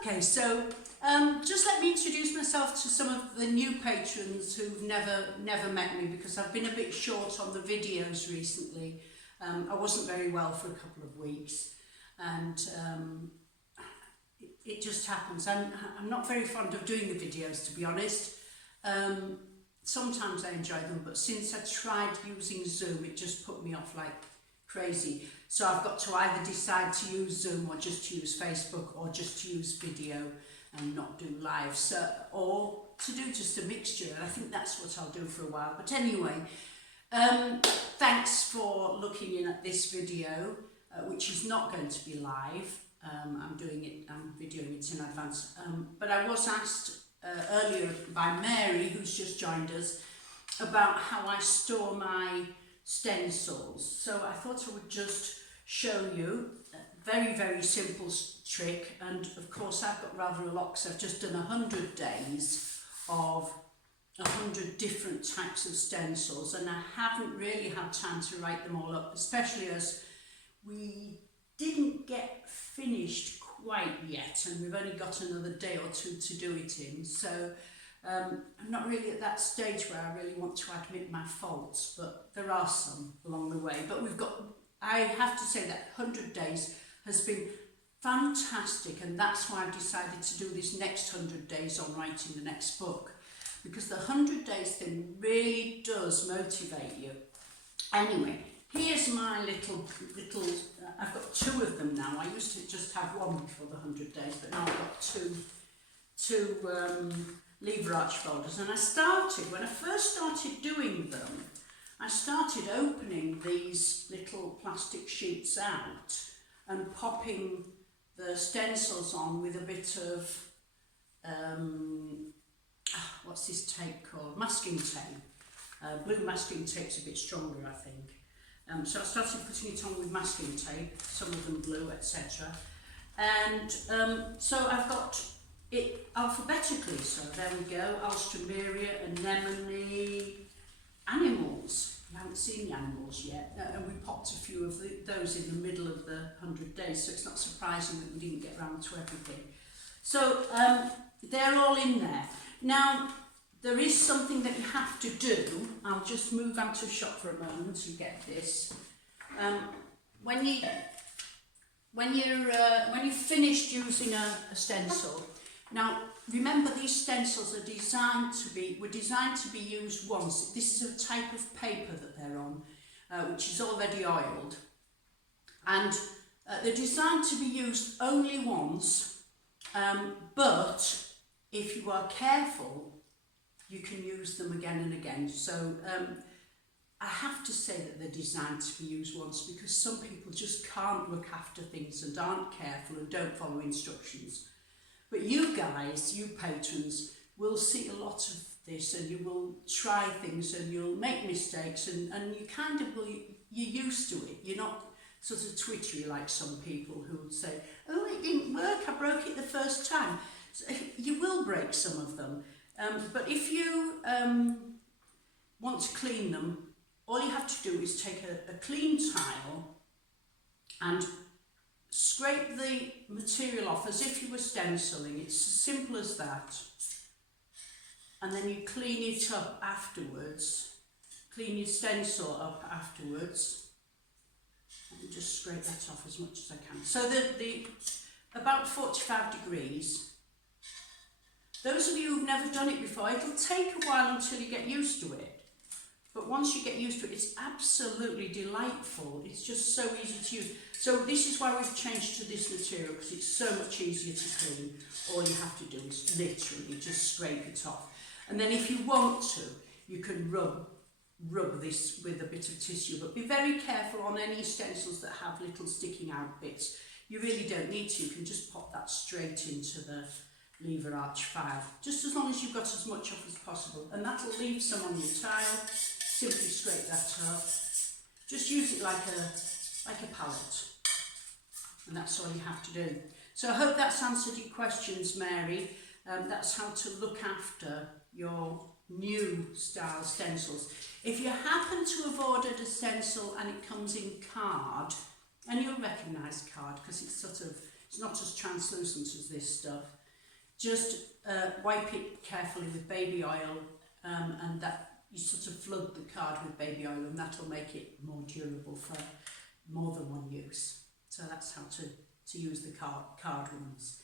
Okay, so just let me introduce myself to some of the new patrons who've never met me, because I've been a bit short on the videos recently. I wasn't very well for a couple of weeks, and it just happens. I'm not very fond of doing the videos, to be honest. Sometimes I enjoy them, but since I tried using Zoom, it just put me off like crazy. So I've got to either decide to use Zoom or just to use Facebook or just to use video and not do live, so, or to do just a mixture. And I think that's what I'll do for a while. But anyway, thanks for looking in at this video, which is not going to be live. I'm videoing it in advance. But I was asked earlier by Mary, who's just joined us, about how I store my stencils. So I thought I would just show you a very, very simple trick. And of course I've got rather a lot, because I've just done 100 days of 100 different types of stencils, and I haven't really had time to write them all up, especially as we didn't get finished quite yet, and we've only got another day or two to do it in. So I'm not really at that stage where I really want to admit my faults, but there are some along the way. But I have to say that 100 days has been fantastic, and that's why I've decided to do this next 100 days on writing the next book, because the 100 days thing really does motivate you. Anyway, here's my little I've got 2 of them now. I used to just have 1 before the 100 days, but now I've got two lever arch folders. And when I first started doing them, I started opening these little plastic sheets out and popping the stencils on with a bit of, what's this tape called? Masking tape. Blue masking tape's a bit stronger, I think. So I started putting it on with masking tape, some of them blue, etc. And so I've got it alphabetically, so there we go: Alstroemeria, anemone, animals. I haven't seen the animals yet, and we popped a few of those in the middle of the 100 days, so it's not surprising that we didn't get round to everything. So they're all in there. Now, there is something that you have to do. I'll just move out of shot for a moment to get this. When you've finished using a stencil, now remember, these stencils are designed to be used once. This is a type of paper that they're on, which is already oiled, and they're designed to be used only once. But if you are careful, you can use them again and again. So I have to say that they're designed to be used once, because some people just can't look after things and aren't careful and don't follow instructions. But you guys, you patrons, will see a lot of this, and you will try things and you'll make mistakes, and you kind of you're used to it. You're not sort of twittery like some people who would say, oh, it didn't work, I broke it the first time. So you will break some of them. But if you want to clean them, all you have to do is take a clean tile and scrape the material off as if you were stenciling. It's as simple as that. And then you clean it up afterwards. Clean your stencil up afterwards. Let me just scrape that off as much as I can. So about 45 degrees. Those of you who've never done it before, it'll take a while until you get used to it. But once you get used to it, it's absolutely delightful. It's just so easy to use. So this is why we've changed to this material, because it's so much easier to clean. All you have to do is literally just scrape it off. And then if you want to, you can rub this with a bit of tissue. But be very careful on any stencils that have little sticking out bits. You really don't need to. You can just pop that straight into the lever arch file, just as long as you've got as much off as possible, and that'll leave some on your tile. Simply scrape that up. Just use it like a palette, and that's all you have to do. So I hope that's answered your questions, Mary. That's how to look after your new style stencils. If you happen to have ordered a stencil and it comes in card, and you'll recognise card because it's sort of It's not as translucent as this stuff. Just wipe it carefully with baby oil, and that you sort of flood the card with baby oil, and that'll make it more durable for more than one use. So that's how to use the card ones.